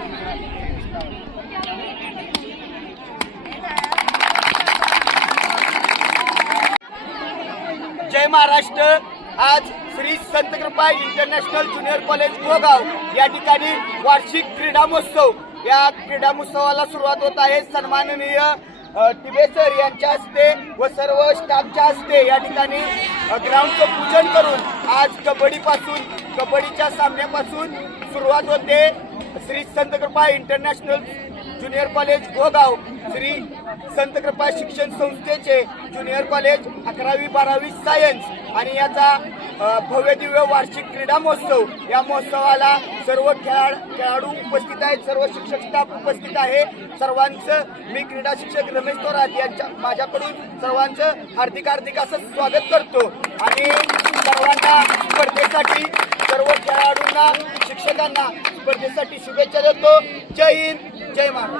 जय महाराष्ट्र. आज Shri Sant Kripa international junior college Gogaon या ठिकाणी वार्षिक क्रीडा महोत्सव. या क्रीडा महोत्सवाला सुरुवात होत आहे. सन्माननीय टिबे सर यांच्या हस्ते व सर्व स्टाफच्या हस्ते या ठिकाणी ग्राउंडचं पूजन करून आज कबड्डीपासून कबड्डीच्या सामन्यापासून सुरुवात होते. Shri Sant Kripa international junior college Gogaon Shri Sant Kripa शिक्षण संस्थेचे ज्युनियर कॉलेज अकरावी बारावी सायन्स आणि याचा भव्य दिव्य वार्षिक क्रीडा महोत्सव. या महोत्सवाला सर्व खेळाड खेळाडू उपस्थित आहेत. सर्व शिक्षक स्टाफ उपस्थित आहे. सर्वांचं मी क्रीडा शिक्षक रमेश थोरात यांच्या माझ्याकडून सर्वांचं हार्दिक हार्दिक असं स्वागत करतो. आणि सर्वांना स्पर्धेसाठी सर्व खेळाडूंना शिक्षकांना स्पर्धेसाठी शुभेच्छा देतो. जय हिंद जय महाराष्ट्र.